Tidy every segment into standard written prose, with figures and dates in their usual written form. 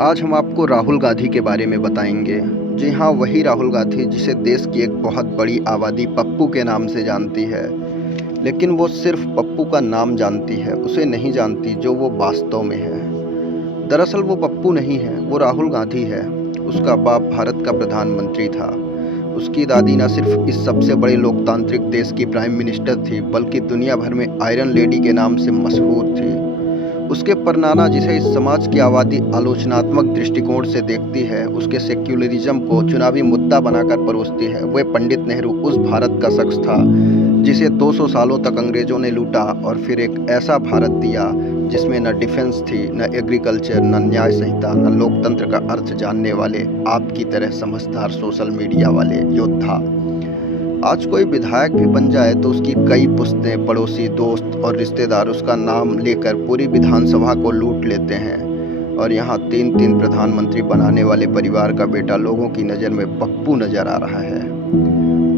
आज हम आपको राहुल गांधी के बारे में बताएंगे। जी हाँ, वही राहुल गांधी जिसे देश की एक बहुत बड़ी आबादी पप्पू के नाम से जानती है। लेकिन वो सिर्फ पप्पू का नाम जानती है, उसे नहीं जानती जो वो वास्तव में है। दरअसल वो पप्पू नहीं है, वो राहुल गांधी है। उसका बाप भारत का प्रधानमंत्री था। उसकी दादी न सिर्फ इस सबसे बड़े लोकतांत्रिक देश की प्राइम मिनिस्टर थी, बल्कि दुनिया भर में आयरन लेडी के नाम से मशहूर थी। उसके परनाना, जिसे इस समाज की आबादी आलोचनात्मक दृष्टिकोण से देखती है, उसके सेक्युलरिज्म को चुनावी मुद्दा बनाकर परोसती है। वे पंडित नेहरू उस भारत का शख्स था जिसे 200 सालों तक अंग्रेजों ने लूटा और फिर एक ऐसा भारत दिया जिसमें न डिफेंस थी, न एग्रीकल्चर, न न्याय संहिता, न लोकतंत्र का अर्थ जानने वाले आपकी तरह समझदार सोशल मीडिया वाले योद्धा। आज कोई विधायक भी बन जाए तो उसकी कई पुश्तें, पड़ोसी, दोस्त और रिश्तेदार उसका नाम लेकर पूरी विधानसभा को लूट लेते हैं। और यहाँ 3-3 प्रधानमंत्री बनाने वाले परिवार का बेटा लोगों की नज़र में पप्पू नजर आ रहा है।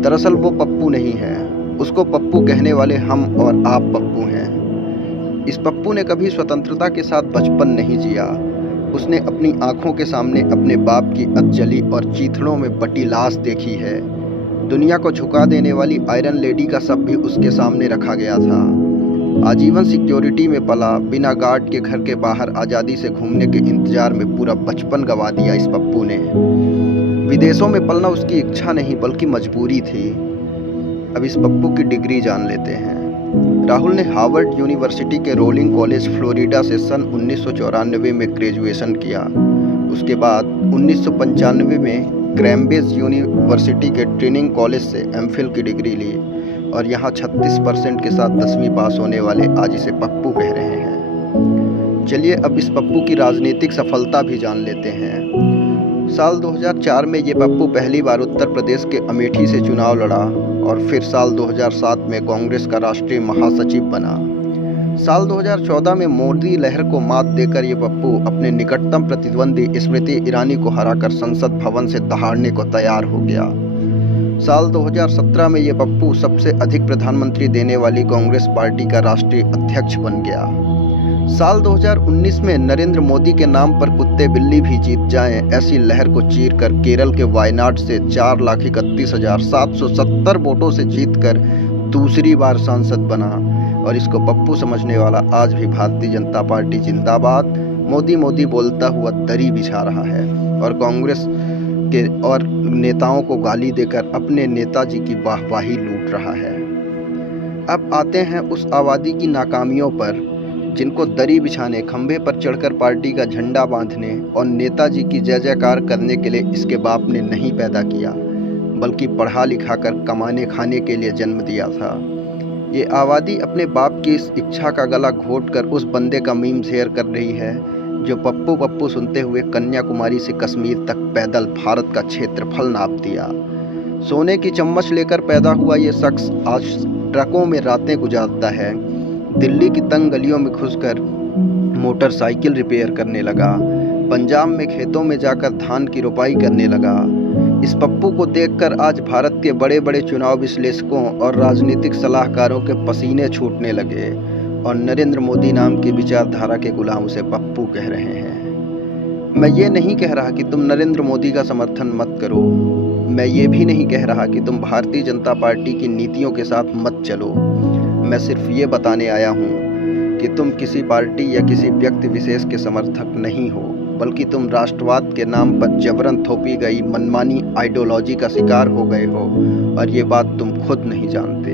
दरअसल वो पप्पू नहीं है, उसको पप्पू कहने वाले हम और आप पप्पू हैं। इस पप्पू ने कभी स्वतंत्रता के साथ बचपन नहीं जिया। उसने अपनी आंखों के सामने अपने बाप की अधजली और चीथड़ों में बटी लाश देखी है। दुनिया को झुका देने वाली आयरन लेडी का शव भी उसके सामने रखा गया था। आजीवन सिक्योरिटी में पला, बिना गार्ड के घर के बाहर आज़ादी से घूमने के इंतजार में पूरा बचपन गंवा दिया इस पप्पू ने। विदेशों में पलना उसकी इच्छा नहीं बल्कि मजबूरी थी। अब इस पप्पू की डिग्री जान लेते हैं। राहुल ने हार्वर्ड यूनिवर्सिटी के रोलिंग कॉलेज फ्लोरिडा से सन 1994 में ग्रेजुएशन किया। उसके बाद 1995 में कैम्ब्रिज यूनिवर्सिटी के ट्रेनिंग कॉलेज से एमफिल की डिग्री ली और यहाँ 36% के साथ 10वीं पास होने वाले आज इसे पप्पू कह रहे हैं। चलिए अब इस पप्पू की राजनीतिक सफलता भी जान लेते हैं। साल 2004 में ये पप्पू पहली बार उत्तर प्रदेश के अमेठी से चुनाव लड़ा और फिर साल 2007 में कांग्रेस का राष्ट्रीय महासचिव बना। साल 2014 में मोदी लहर को मात देकर ये पप्पू अपने निकटतम प्रतिद्वंदी स्मृति ईरानी को हराकर संसद भवन से दहाड़ने को तैयार हो गया। साल 2017 में ये पप्पू सबसे अधिक प्रधानमंत्री देने वाली कांग्रेस पार्टी का राष्ट्रीय अध्यक्ष बन गया। साल 2019 में नरेंद्र मोदी के नाम पर कुत्ते बिल्ली भी जीत जाएं, ऐसी लहर को चीरकर केरल के वायनाड से 4,31,770 वोटों से जीतकर दूसरी बार सांसद बना। और इसको पप्पू समझने वाला आज भी भारतीय जनता पार्टी जिंदाबाद मोदी मोदी बोलता हुआ दरी बिछा रहा है और कांग्रेस के और नेताओं को गाली देकर अपने नेताजी की वाहवाही लूट रहा है। अब आते हैं उस आबादी की नाकामियों पर जिनको दरी बिछाने, खंभे पर चढ़कर पार्टी का झंडा बांधने और नेताजी की जय जयकार करने के लिए इसके बाप ने नहीं पैदा किया, बल्कि पढ़ा लिखा कर कमाने खाने के लिए जन्म दिया था। ये आबादी अपने बाप की इस इच्छा का गला घोटकर उस बंदे का मीम शेयर कर रही है जो पप्पू पप्पू सुनते हुए कन्याकुमारी से कश्मीर तक पैदल भारत का क्षेत्रफल नाप दिया। सोने की चम्मच लेकर पैदा हुआ ये शख्स आज ट्रकों में रातें गुजारता है, दिल्ली की तंग गलियों में घुसकर मोटरसाइकिल रिपेयर करने लगा, पंजाब में खेतों में जाकर धान की रोपाई करने लगा। इस पप्पू को देखकर आज भारत के बड़े बड़े चुनाव विश्लेषकों और राजनीतिक सलाहकारों के पसीने छूटने लगे और नरेंद्र मोदी नाम की विचारधारा के गुलाम उसे पप्पू कह रहे हैं। मैं ये नहीं कह रहा कि तुम नरेंद्र मोदी का समर्थन मत करो। मैं ये भी नहीं कह रहा कि तुम भारतीय जनता पार्टी की नीतियों के साथ मत चलो। मैं सिर्फ ये बताने आया हूँ कि तुम किसी पार्टी या किसी व्यक्ति विशेष के समर्थक नहीं हो, बल्कि तुम राष्ट्रवाद के नाम पर जबरन थोपी गई मनमानी आइडियोलॉजी का शिकार हो गए हो और ये बात तुम खुद नहीं जानते।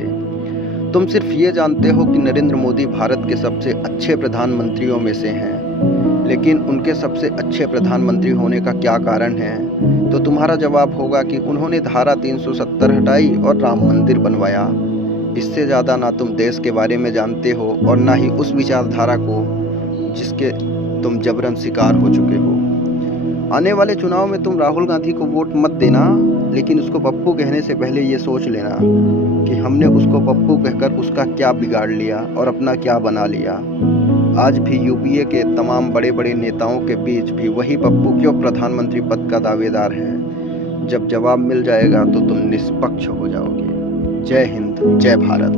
तुम सिर्फ ये जानते हो कि नरेंद्र मोदी भारत के सबसे अच्छे प्रधानमंत्रियों में से हैं, लेकिन उनके सबसे अच्छे प्रधानमंत्री होने का क्या कारण है? तो तुम्हारा जवाब होगा कि उन्होंने धारा 370 हटाई और राम मंदिर बनवाया। इससे ज़्यादा ना तुम देश के बारे में जानते हो और ना ही उस विचारधारा को जिसके तुम जबरन शिकार हो चुके हो। आने वाले चुनाव में तुम राहुल गांधी को वोट मत देना, लेकिन उसको पप्पू कहने से पहले ये सोच लेना कि हमने उसको पप्पू कहकर उसका क्या बिगाड़ लिया और अपना क्या बना लिया। आज भी यूपीए के तमाम बड़े बड़े नेताओं के बीच भी वही पप्पू क्यों प्रधानमंत्री पद का दावेदार है। जब जवाब मिल जाएगा तो तुम निष्पक्ष हो जाओगे। जय हिंद, जय भारत।